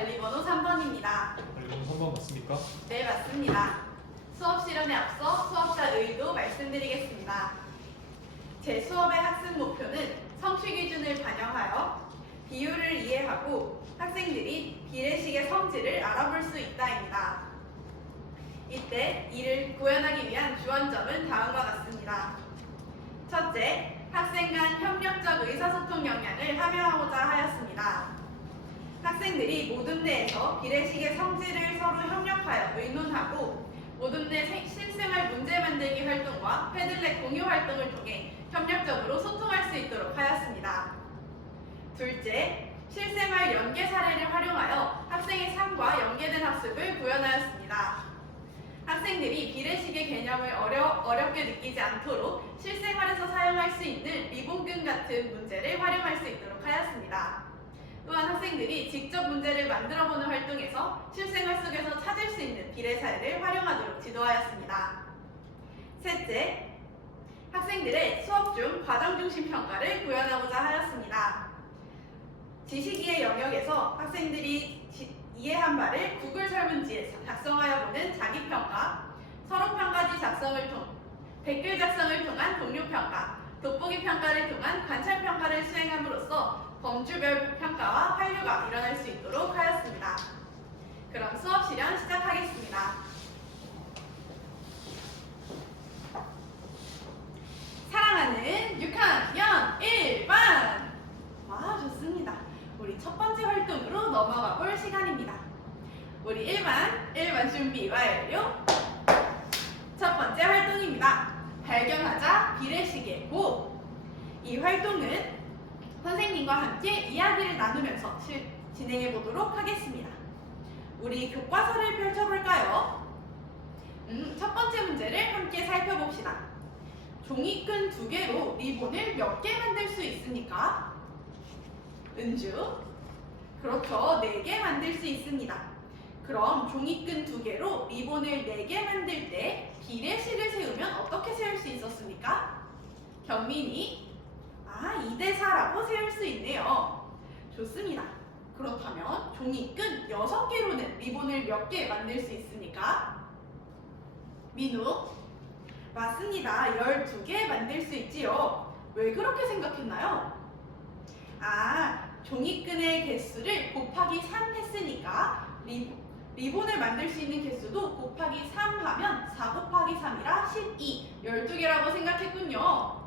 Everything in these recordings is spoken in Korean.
관리번호 3번입니다. 관리번호 3번 맞습니까? 네, 맞습니다. 수업 실험에 앞서 수업자 의도 말씀드리겠습니다. 제 수업의 학습 목표는 성취 기준을 반영하여 비율을 이해하고 학생들이 비례식의 성질을 알아볼 수 있다입니다. 이때 이를 구현하기 위한 주안점은 다음과 같습니다. 첫째, 학생 간 협력적 의사소통 역량을 함양하고자 하였습니다. 학생들이 모둠 내에서 비례식의 성질을 서로 협력하여 의논하고 모둠 내 실생활 문제 만들기 활동과 패들렛 공유 활동을 통해 협력적으로 소통할 수 있도록 하였습니다. 둘째, 실생활 연계 사례를 활용하여 학생의 삶과 연계된 학습을 구현하였습니다. 학생들이 비례식의 개념을 어렵게 느끼지 않도록 실생활에서 사용할 수 있는 리본근 같은 문제를 활용할 수 있도록 하였습니다. 또한 학생들이 직접 문제를 만들어보는 활동에서 실생활 속에서 찾을 수 있는 비례 사례를 활용하도록 지도하였습니다. 셋째, 학생들의 수업 중 과정 중심 평가를 구현하고자 하였습니다. 지식이해 영역에서 학생들이 이해한 바를 구글 설문지에 작성하여 보는 자기평가, 서로평가지 작성을 댓글 작성을 통한 동료평가, 돋보기 평가를 통한 관찰평가를 수행함으로써 범주별 평가와 활류가 일어날 수 있도록 하였습니다. 그럼 수업 실현 시작하겠습니다. 사랑하는 6학년 1반! 와, 좋습니다. 우리 첫 번째 활동으로 넘어가 볼 시간입니다. 우리 1반 준비 완료! 첫 번째 활동입니다. 발견하자 비례식의 고! 이 활동은 선생님과 함께 이야기를 나누면서 진행해 보도록 하겠습니다. 우리 교과서를 펼쳐볼까요? 첫 번째 문제를 함께 살펴봅시다. 종이끈 2개로 리본을 몇 개 만들 수 있습니까? 은주? 그렇죠. 4개 만들 수 있습니다. 그럼 종이끈 2개로 리본을 4개 만들 때 비례식을 세우면 어떻게 세울 수 있었습니까? 경민이 2대4라고 세울 수 있네요. 좋습니다. 그렇다면 종이끈 6개로는 리본을 몇 개 만들 수 있습니까? 민우? 맞습니다. 12개 만들 수 있지요. 왜 그렇게 생각했나요? 종이끈의 개수를 곱하기 3 했으니까 리본을 만들 수 있는 개수도 곱하기 3 하면 4 곱하기 3이라 12, 12개라고 생각했군요.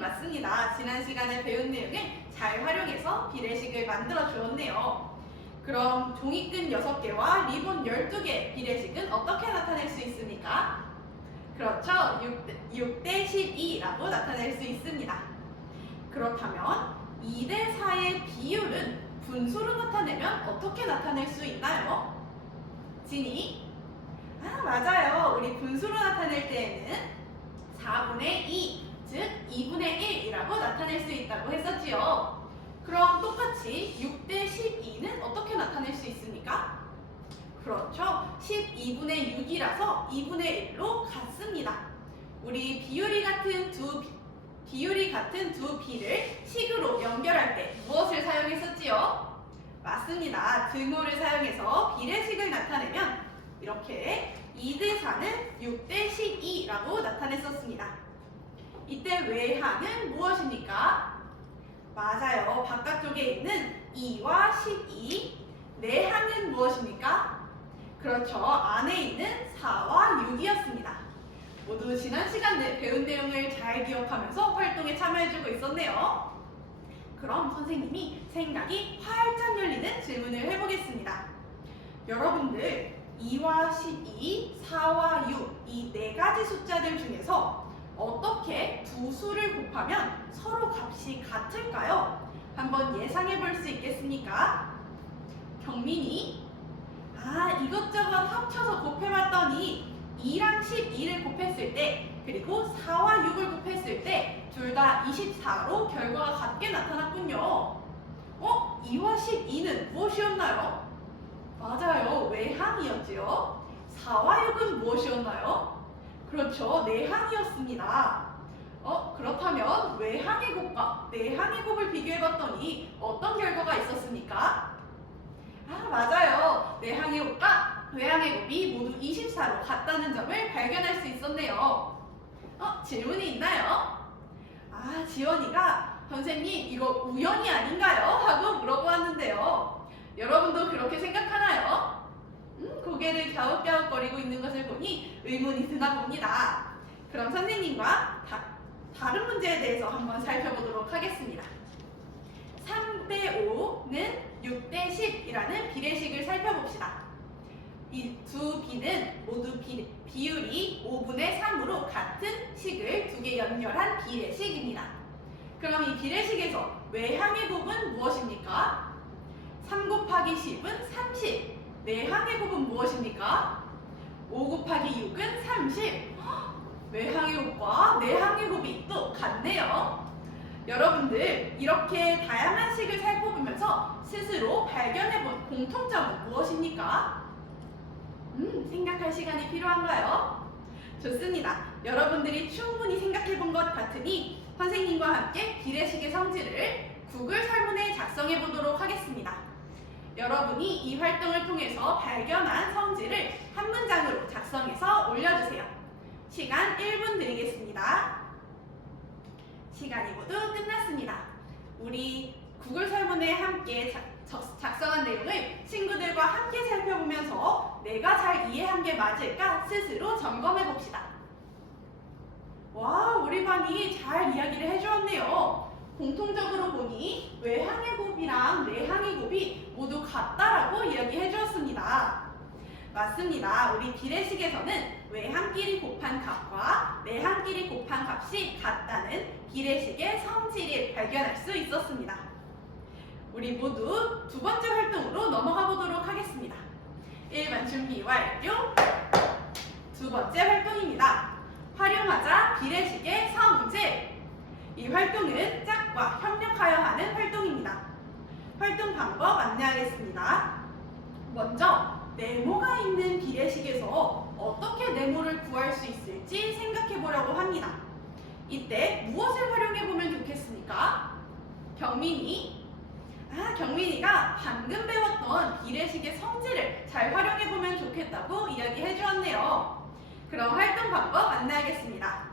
맞습니다. 지난 시간에 배운 내용을 잘 활용해서 비례식을 만들어 주었네요. 그럼 종이끈 6개와 리본 12개 비례식은 어떻게 나타낼 수 있습니까? 그렇죠. 6대 12라고 나타낼 수 있습니다. 그렇다면 2대4의 비율은 분수로 나타내면 어떻게 나타낼 수 있나요? 진이? 맞아요. 우리 분수로 나타낼 때에는 4분의 2, 즉 2분의 1이라고 나타낼 수 있다고 했었지요. 그럼 똑같이 6대 12는 어떻게 나타낼 수 있습니까? 그렇죠. 12분의 6이라서 2분의 1로 같습니다. 우리 비율이 같은 두 비를 식으로 연결할 때 무엇을 사용했었지요? 맞습니다. 등호를 사용해서 비례식을 나타내면 이렇게 2대4는 6대 12라고 나타냈었습니다. 이때 외항은 무엇입니까? 맞아요. 바깥쪽에 있는 2와 12. 내항은 무엇입니까? 그렇죠. 안에 있는 4와 6이었습니다. 모두 지난 시간에 배운 내용을 잘 기억하면서 활동에 참여해주고 있었네요. 그럼 선생님이 생각이 활짝 열리는 질문을 해보겠습니다. 여러분들 2와 12, 4와 6 이 4가지 숫자들 중에서 어떻게 두 수를 곱하면 서로 값이 같을까요? 한번 예상해 볼 수 있겠습니까? 경민이 이것저것 합쳐서 곱해봤더니 2랑 12를 곱했을 때 그리고 4와 6을 곱했을 때 둘 다 24로 결과가 같게 나타났군요. 2와 12는 무엇이었나요? 맞아요. 외항이었지요. 4와 6은 무엇이었나요? 그렇죠. 내항이었습니다. 그렇다면 외항의 곱과 내항의 곱을 비교해봤더니 어떤 결과가 있었습니까? 아, 맞아요. 내항의 곱과 외항의 곱이 모두 24로 같다는 점을 발견할 수 있었네요. 질문이 있나요? 아, 지원이가 선생님 이거 우연이 아닌가요? 하고 물어보았는데요. 여러분도 그렇게 생각하나요? 고개를 갸웃갸웃거리고 있는 것을 보니 의문이 드나 봅니다. 그럼 선생님과 다른 문제에 대해서 한번 살펴보도록 하겠습니다. 3대 5는 6대 10이라는 비례식을 살펴봅시다. 이 두 비는 모두 비율이 5분의 3으로 같은 식을 두 개 연결한 비례식입니다. 그럼 이 비례식에서 외항의 곱은 무엇입니까? 3 곱하기 10은 30. 내항의 곱은 무엇입니까? 5 곱하기 6은 30. 외항의 곱과 내항의 곱이 또 같네요. 여러분들 이렇게 다양한 식을 살펴보면서 스스로 발견해본 공통점은 무엇입니까? 생각할 시간이 필요한가요? 좋습니다. 여러분들이 충분히 생각해본 것 같으니 선생님과 함께 비례식의 성질을 구글 설문에 작성해 보도록 하겠습니다. 여러분이 이 활동을 통해서 발견한 성질을 한 문장으로 작성해서 올려주세요. 시간 1분 드리겠습니다. 시간이 모두 끝났습니다. 우리 구글 설문에 함께 작성한 내용을 친구들과 함께 살펴보면서 내가 잘 이해한 게 맞을까 스스로 점검해 봅시다. 와, 우리 반이 잘 이야기를 해주었네요. 공통적으로 보니 외항의 곱이랑 내항의 곱이 모두 같다라고 이야기해 주었습니다. 맞습니다. 우리 비례식에서는 외항끼리 곱한 값과 내항끼리 곱한 값이 같다는 비례식의 성질을 발견할 수 있었습니다. 우리 모두 두 번째 활동으로 넘어가 보도록 하겠습니다. 1번 준비 완료! 두 번째 활동입니다. 활용하자 비례식의 성질. 이 활동은 짝과 협력하여 하는 활동입니다. 활동 방법 안내하겠습니다. 먼저 네모가 있는 비례식에서 어떻게 네모를 구할 수 있을지 생각해 보려고 합니다. 이때 무엇을 활용해 보면 좋겠습니까? 경민이가 방금 배웠던 비례식의 성질을 잘 활용해 보면 좋겠다고 이야기해 주었네요. 그럼 활동 방법 안내하겠습니다.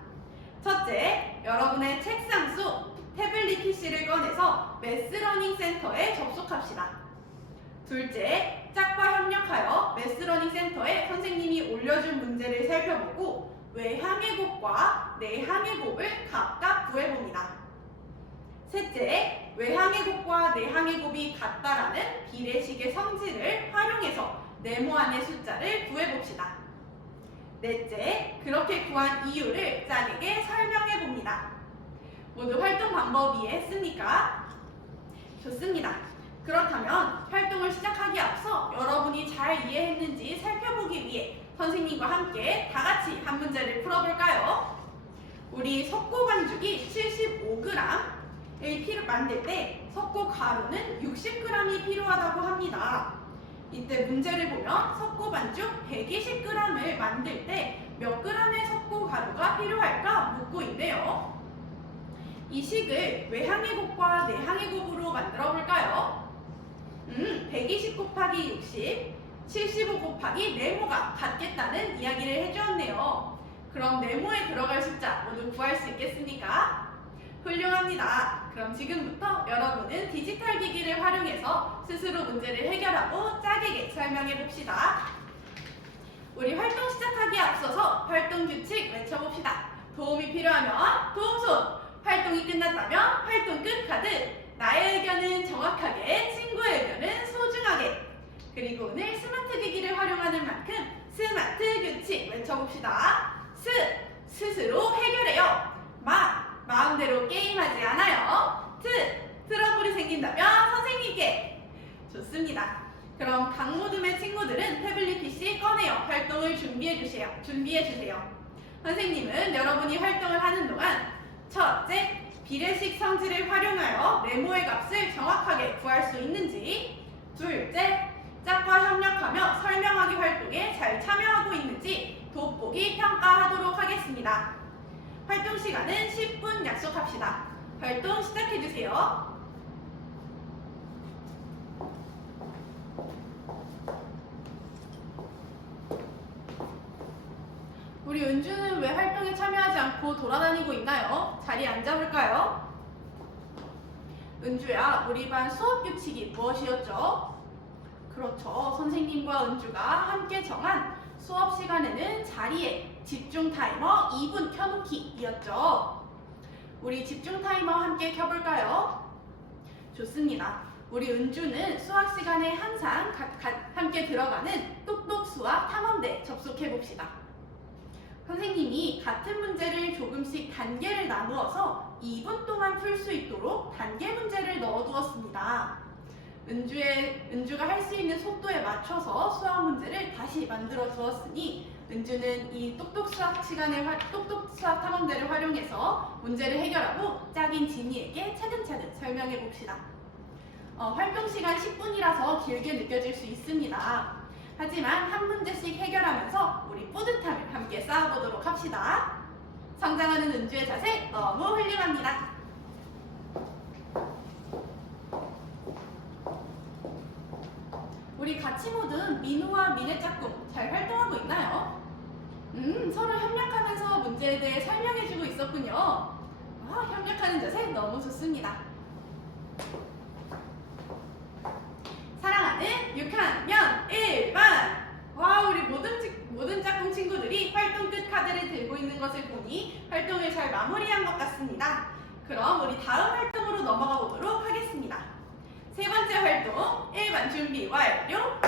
첫째, 여러분의 책상 속 태블릿 PC를 꺼내서 매스러닝 센터에 접속합시다. 둘째, 짝과 협력하여 매스러닝 센터에 선생님이 올려준 문제를 살펴보고 외항의 곱과 내항의 곱을 각각 구해봅니다. 셋째, 외항의 곱과 내항의 곱이 같다라는 비례식의 성질을 활용해서 네모 안의 숫자를 구해봅시다. 넷째, 그렇게 구한 이유를 짝에게 설명해봅니다. 모두 활동 방법 이해했습니까? 좋습니다. 그렇다면 활동을 시작하기 앞서 여러분이 잘 이해했는지 살펴보기 위해 선생님과 함께 다 같이 한 문제를 풀어볼까요? 우리 석고 반죽이 75g을 만들 때 석고 가루는 60g이 필요하다고 합니다. 이때 문제를 보면 석고 반죽 120g을 만들 때 몇 g의 석고 가루가 필요할까 묻고 있네요. 이 식을 외항의 곱과 내항의 곱으로 만들어 볼까요? 120 곱하기 60, 75 곱하기 네모가 같겠다는 이야기를 해주었네요. 그럼 네모에 들어갈 숫자 모두 구할 수 있겠습니까? 훌륭합니다. 그럼 지금부터 여러분은 디지털 기기를 활용해서 스스로 문제를 해결하고 짝에게 설명해 봅시다. 우리 활동 시작하기에 앞서서 활동 규칙 외쳐봅시다. 도움이 필요하면 도움손, 활동이 끝났다면 활동 끝 카드, 나의 의견은 정확하게, 친구의 의견은 소중하게. 그리고 오늘 스마트 기기를 활용하는 만큼 스마트 규칙 외쳐봅시다. 스스로 해결해요. 마음대로 게임하지 않아요. 트러블이 생긴다면 선생님께. 좋습니다. 그럼 각 모둠의 친구들은 태블릿 PC 꺼내어 활동을 준비해주세요. 선생님은 여러분이 활동을 하는 동안 첫째, 비례식 성질을 활용하여 네모의 값을 정확하게 구할 수 있는지, 둘째, 짝과 협력하며 설명하기 활동에 잘 참여하고 있는지 돋보기 평가하도록 하겠습니다. 활동 시간은 10분 약속합시다. 활동 시작해주세요. 우리 은주는 왜 활동에 참여하지 않고 돌아다니고 있나요? 자리에 앉아볼까요? 은주야, 우리 반 수업 규칙이 무엇이었죠? 그렇죠. 선생님과 은주가 함께 정한 수업 시간에는 자리에 집중 타이머 2분 켜놓기이었죠. 우리 집중 타이머 함께 켜볼까요? 좋습니다. 우리 은주는 수학 시간에 항상 함께 들어가는 똑똑 수학 탐험대 접속해봅시다. 선생님이 같은 문제를 조금씩 단계를 나누어서 2분 동안 풀 수 있도록 단계 문제를 넣어두었습니다. 은주가 할 수 있는 속도에 맞춰서 수학 문제를 다시 만들어 두었으니 은주는 이 똑똑 수학 탐험대를 활용해서 문제를 해결하고 짝인 지니에게 차근차근 설명해 봅시다. 활동 시간 10분이라서 길게 느껴질 수 있습니다. 하지만 한 문제씩 해결하면서 우리 뿌듯함을 함께 쌓아보도록 합시다. 성장하는 은주의 자세 너무 훌륭합니다. 우리 같이 모든 민우와 미네 짝꿍 잘 활동하고 있나요? 서로 협력하면서 문제에 대해 설명해주고 있었군요. 협력하는 자세 너무 좋습니다. 사랑하는 6학년 1반! 와, 우리 모든 짝꿍 친구들이 활동 끝 카드를 들고 있는 것을 보니 활동을 잘 마무리한 것 같습니다. 그럼 우리 다음 활동으로 넘어가 보도록 하겠습니다. 세 번째 활동, 1반 준비 완료!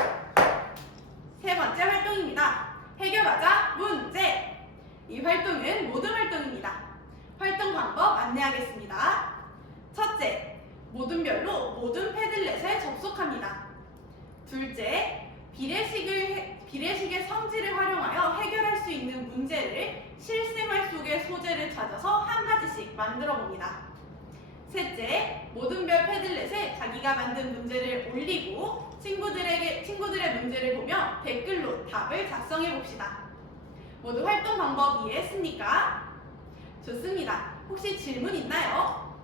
세 번째 활동입니다. 해결하자 문제! 이 활동은 모든 활동입니다. 활동 방법 안내하겠습니다. 첫째, 모든 별로 모든 패들렛에 접속합니다. 둘째, 비례식의 성질을 활용하여 해결할 수 있는 문제를 실생활 속의 소재를 찾아서 한 가지씩 만들어 봅니다. 셋째, 모든 별 패들렛에 자기가 만든 문제를 올리고 친구들의 문제를 보며 댓글로 답을 작성해 봅시다. 모두 활동 방법 이해했습니까? 좋습니다. 혹시 질문 있나요?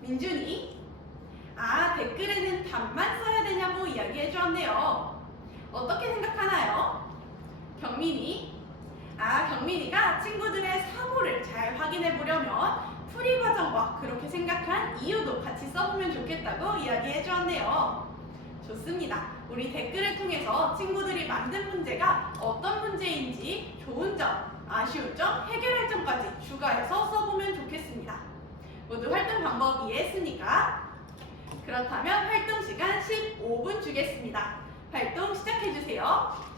민준이? 댓글에는 답만 써야 되냐고 이야기해 주었네요. 어떻게 생각하나요? 경민이? 경민이가 친구들의 사고를 잘 확인해 보려면 풀이 과정과 그렇게 생각한 이유도 같이 써보면 좋겠다고 이야기해 주었네요. 좋습니다. 우리 댓글을 통해서 친구들이 만든 문제가 어떤 문제인지 좋은 점, 아쉬운 점, 해결할 점까지 추가해서 써보면 좋겠습니다. 모두 활동 방법 이해했습니까? 그렇다면 활동 시간 15분 주겠습니다. 활동 시작해주세요.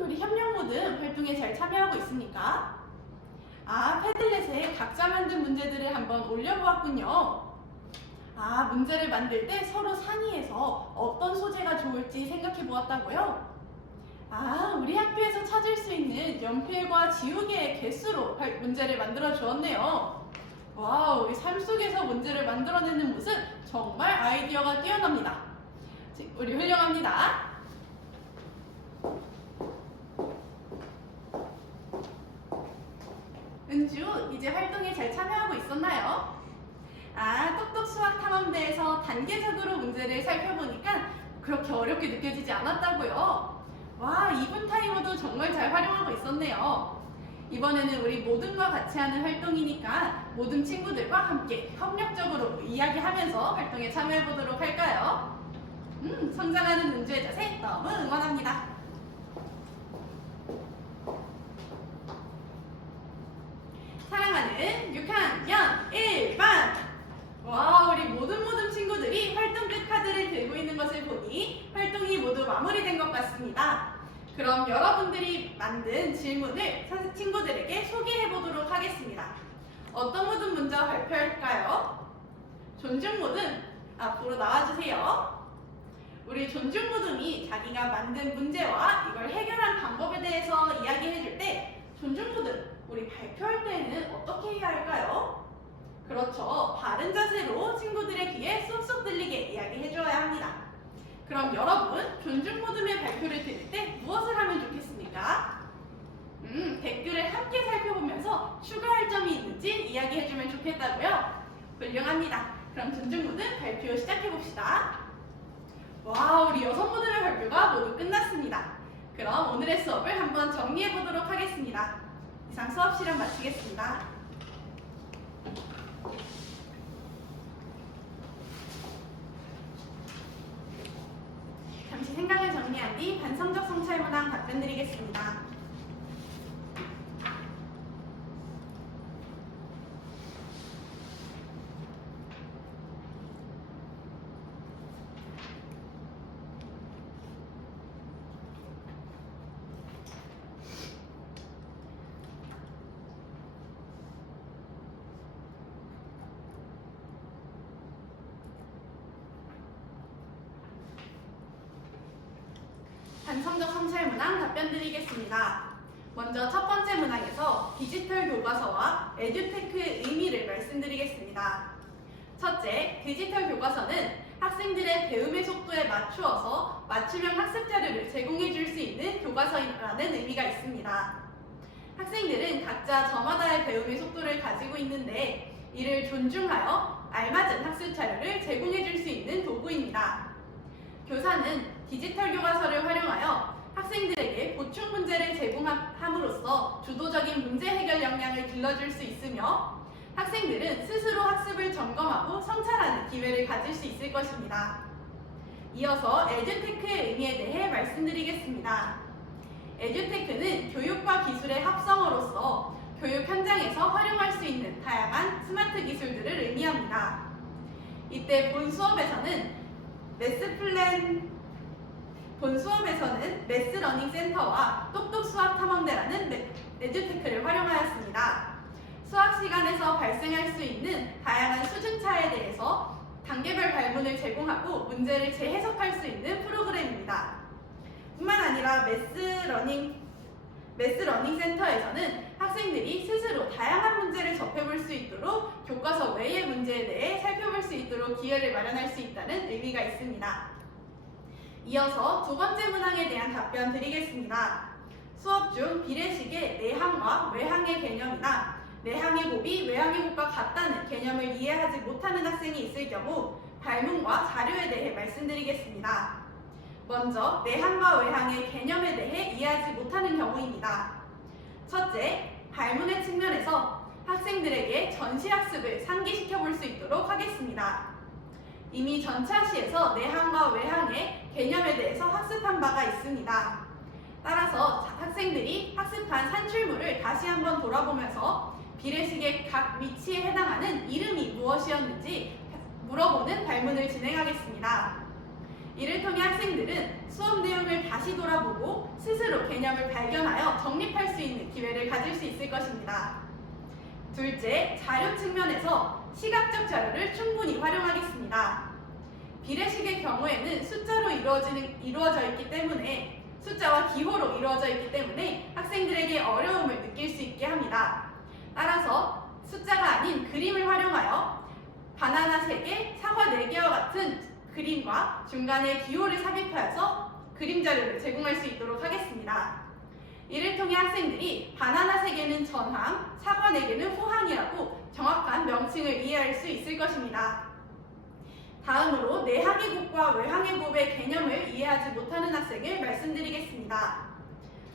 우리 협력 모드 활동에 잘 참여하고 있습니까? 패들렛에 각자 만든 문제들을 한번 올려보았군요. 문제를 만들 때 서로 상의해서 어떤 소재가 좋을지 생각해 보았다고요? 우리 학교에서 찾을 수 있는 연필과 지우개의 개수로 문제를 만들어 주었네요. 와우, 우리 삶 속에서 문제를 만들어내는 모습 정말 아이디어가 뛰어납니다. 우리 훌륭합니다. 은주, 이제 활동에 잘 참여하고 있었나요? 똑똑 수학 탐험대에서 단계적으로 문제를 살펴보니까 그렇게 어렵게 느껴지지 않았다고요? 와, 2분 타이머도 정말 잘 활용하고 있었네요. 이번에는 우리 모든과 같이 하는 활동이니까 모든 친구들과 함께 협력적으로 이야기하면서 활동에 참여해보도록 할까요? 성장하는 은주의 자세 너무 응원합니다. 사랑하는 6학년 1반! 와, 우리 모든 친구들이 활동 끝 카드를 들고 있는 것을 보니 활동이 모두 마무리된 것 같습니다. 그럼 여러분들이 만든 질문을 친구들에게 소개해 보도록 하겠습니다. 어떤 모든 먼저 발표할까요? 존중 모든 앞으로 나와주세요. 우리 존중 모든이 자기가 만든 문제와 이걸 해결한 방법에 대해서 이야기해 줄 때 존중 모든 우리 발표할 때는 어떻게 해야 할까요? 그렇죠. 바른 자세로 친구들의 귀에 쏙쏙 들리게 이야기해 줘야 합니다. 그럼 여러분, 존중 모듬의 발표를 들을 때 무엇을 하면 좋겠습니까? 댓글을 함께 살펴보면서 추가할 점이 있는지 이야기해주면 좋겠다고요? 훌륭합니다. 그럼 존중 모듬 발표 시작해봅시다. 와, 우리 6모듬의 발표가 모두 끝났습니다. 그럼 오늘의 수업을 한번 정리해 보도록 하겠습니다. 이상 수업 실험 마치겠습니다. 잠시 생각을 정리한 뒤 반성적 성찰 문항 답변 드리겠습니다. 반성적 성찰 문항 답변 드리겠습니다. 먼저 첫 번째 문항에서 디지털 교과서와 에듀테크의 의미를 말씀드리겠습니다. 첫째, 디지털 교과서는 학생들의 배움의 속도에 맞추어서 맞춤형 학습 자료를 제공해 줄 수 있는 교과서라는 의미가 있습니다. 학생들은 각자 저마다의 배움의 속도를 가지고 있는데 이를 존중하여 알맞은 학습 자료를 제공해 줄 수 있는 도구입니다. 교사는 디지털 교과서를 활용하여 학생들에게 보충 문제를 제공함으로써 주도적인 문제 해결 역량을 길러줄 수 있으며 학생들은 스스로 학습을 점검하고 성찰하는 기회를 가질 수 있을 것입니다. 이어서 에듀테크의 의미에 대해 말씀드리겠습니다. 에듀테크는 교육과 기술의 합성어로서 교육 현장에서 활용할 수 있는 다양한 스마트 기술들을 의미합니다. 이때 본 수업에서는 매스러닝 센터와 똑똑 수학 탐험대라는 에듀테크를 활용하였습니다. 수학 시간에서 발생할 수 있는 다양한 수준차에 대해서 단계별 발문을 제공하고 문제를 재해석할 수 있는 프로그램입니다. 뿐만 아니라 매스러닝 센터에서는 학생들이 스스로 다양한 문제를 접해볼 수 있도록 교과서 외의 문제에 대해 살펴볼 수 있도록 기회를 마련할 수 있다는 의미가 있습니다. 이어서 두 번째 문항에 대한 답변 드리겠습니다. 수업 중 비례식의 내항과 외항의 개념이나 내항의 곱이 외항의 곱과 같다는 개념을 이해하지 못하는 학생이 있을 경우 발문과 자료에 대해 말씀드리겠습니다. 먼저 내항과 외항의 개념에 대해 이해하지 못하는 경우입니다. 첫째, 발문의 측면에서 학생들에게 전시학습을 상기시켜 볼 수 있도록 하겠습니다. 이미 전차시에서 내항과 외항의 개념에 대해서 학습한 바가 있습니다. 따라서 학생들이 학습한 산출물을 다시 한번 돌아보면서 비례식의 각 위치에 해당하는 이름이 무엇이었는지 물어보는 발문을 진행하겠습니다. 이를 통해 학생들은 수업 내용을 다시 돌아보고 스스로 개념을 발견하여 정립할 수 있는 기회를 가질 수 있을 것입니다. 둘째, 자료 측면에서 시각적 자료를 충분히 활용하겠습니다. 비례식의 경우에는 숫자로 이루어져 있기 때문에 숫자와 기호로 이루어져 있기 때문에 학생들에게 어려움을 느낄 수 있게 합니다. 따라서 숫자가 아닌 그림을 활용하여 바나나 3개, 사과 4개와 같은 그림과 중간에 기호를 삽입하여서 그림 자료를 제공할 수 있도록 하겠습니다. 이를 통해 학생들이 바나나 3개는 전항, 사과 4개는 후항이라고 정확한 명칭을 이해할 수 있을 것입니다. 다음으로 내항의 곱과 외항의 곱의 개념을 이해하지 못하는 학생을 말씀드리겠습니다.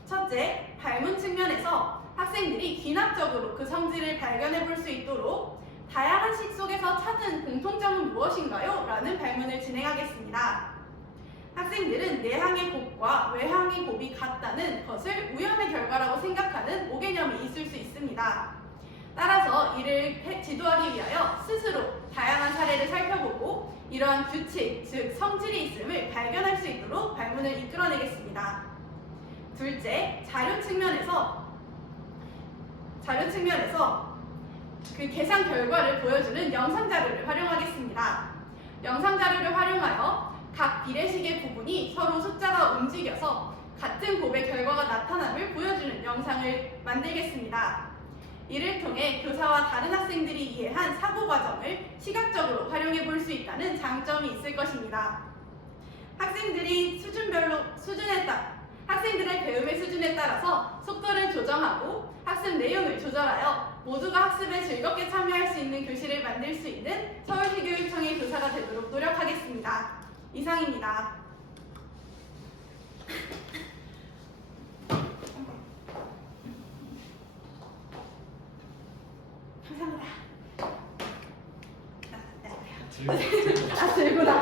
첫째, 발문 측면에서 학생들이 귀납적으로 그 성질을 발견해 볼 수 있도록 다양한 식 속에서 찾은 공통점은 무엇인가요? 라는 발문을 진행하겠습니다. 학생들은 내항의 곱과 외항의 곱이 같다는 것을 우연의 결과라고 생각하는 오개념이 있을 수 있습니다. 따라서 이를 지도하기 위하여 스스로 다양한 사례를 살펴보고 이러한 규칙, 즉 성질이 있음을 발견할 수 있도록 발문을 이끌어내겠습니다. 둘째, 자료 측면에서 그 계산 결과를 보여주는 영상 자료를 활용하겠습니다. 영상 자료를 활용하여 각 비례식의 부분이 서로 숫자가 움직여서 같은 곱의 결과가 나타남을 보여주는 영상을 만들겠습니다. 이를 통해 교사와 다른 학생들이 이해한 사고 과정을 시각적으로 활용해 볼 수 있다는 장점이 있을 것입니다. 학생들의 배움의 수준에 따라서 속도를 조정하고 학습 내용을 조절하여 모두가 학습에 즐겁게 참여할 수 있는 교실을 만들 수 있는 서울시교육청의 교사가 되도록 노력하겠습니다. 이상입니다. 감사합니다. 들고 들고 나와.